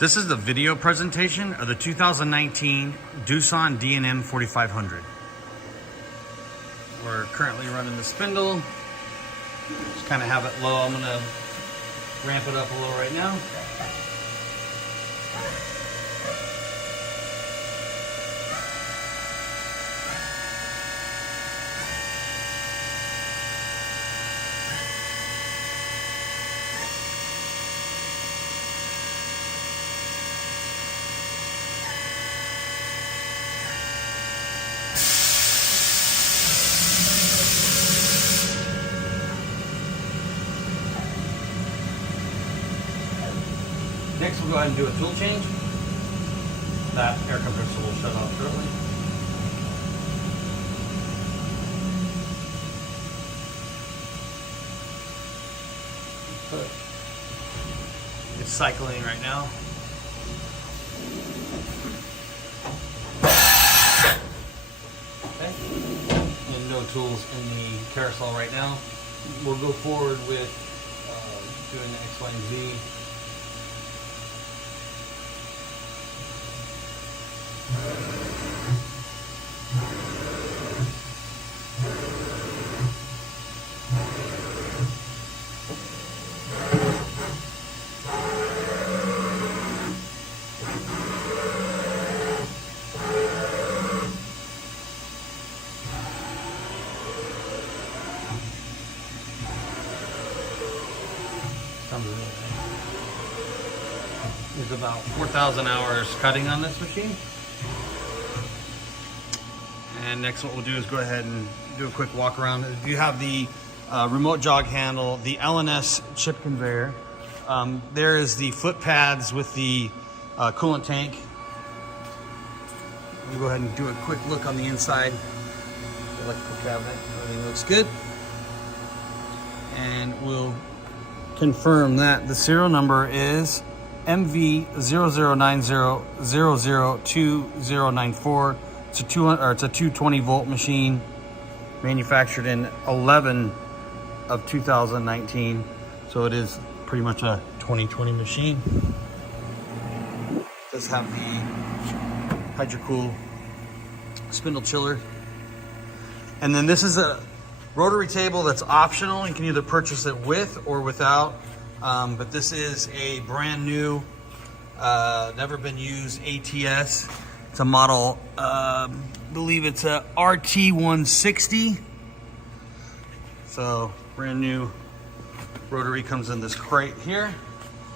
This is the video presentation of the 2019 Doosan DNM4500. We're currently running the spindle. Just kind of have it low. I'm gonna ramp it up a little right now. Next, we'll go ahead and do a tool change. That air compressor will shut off shortly. It's cycling right now. Okay. And no tools in the carousel right now. We'll go forward with doing the X, Y, and Z. There's about 4,000 hours cutting on this machine. And next what we'll do is go ahead and do a quick walk around. You have the remote jog handle, the LNS chip conveyor. There is the foot pads with the coolant tank. We'll go ahead and do a quick look on the inside. The electrical cabinet, everything looks good. And we'll confirm that the serial number is MV0090002094. It's a 220 volt machine, manufactured in 11 of 2019. So it is pretty much a 2020 machine. It does have the hydrocool spindle chiller. And then this is a rotary table that's optional. You can either purchase it with or without. But this is a brand new, never been used ATS. It's a model, I believe it's a RT160. So brand new rotary, comes in this crate here.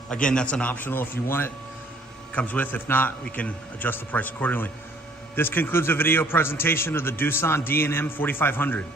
Again, that's an optional if you want it. Comes with, if not, we can adjust the price accordingly. This concludes the video presentation of the Doosan DNM4500.